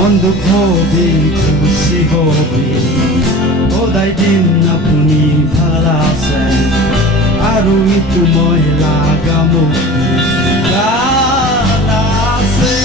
মন দুঃখ হবি খুশি হবি সদায় দিন আপুনি ভাল আছে আৰু ইটো মই লাগা মোক গান আছে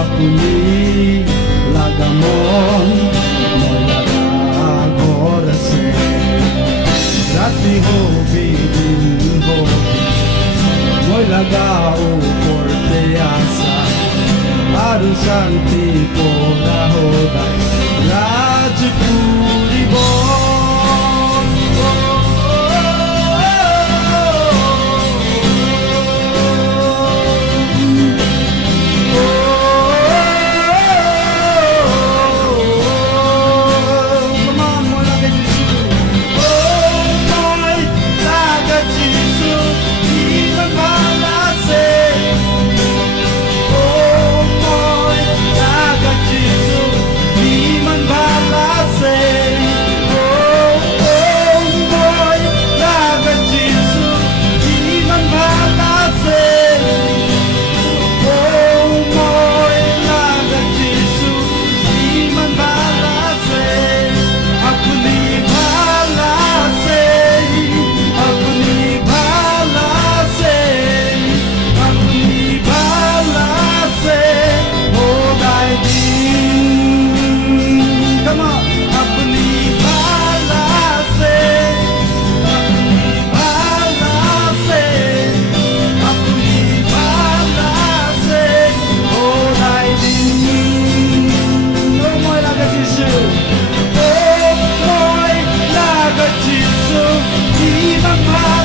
আপুনি লাগা মন মই লাগা ঘৰ আছে ৰাতি হবি দিন হবি মই লাগা ওপৰতে আছা আৰু শান্তি পৰা সদায় ৰাজ পুৰিব Jesus, He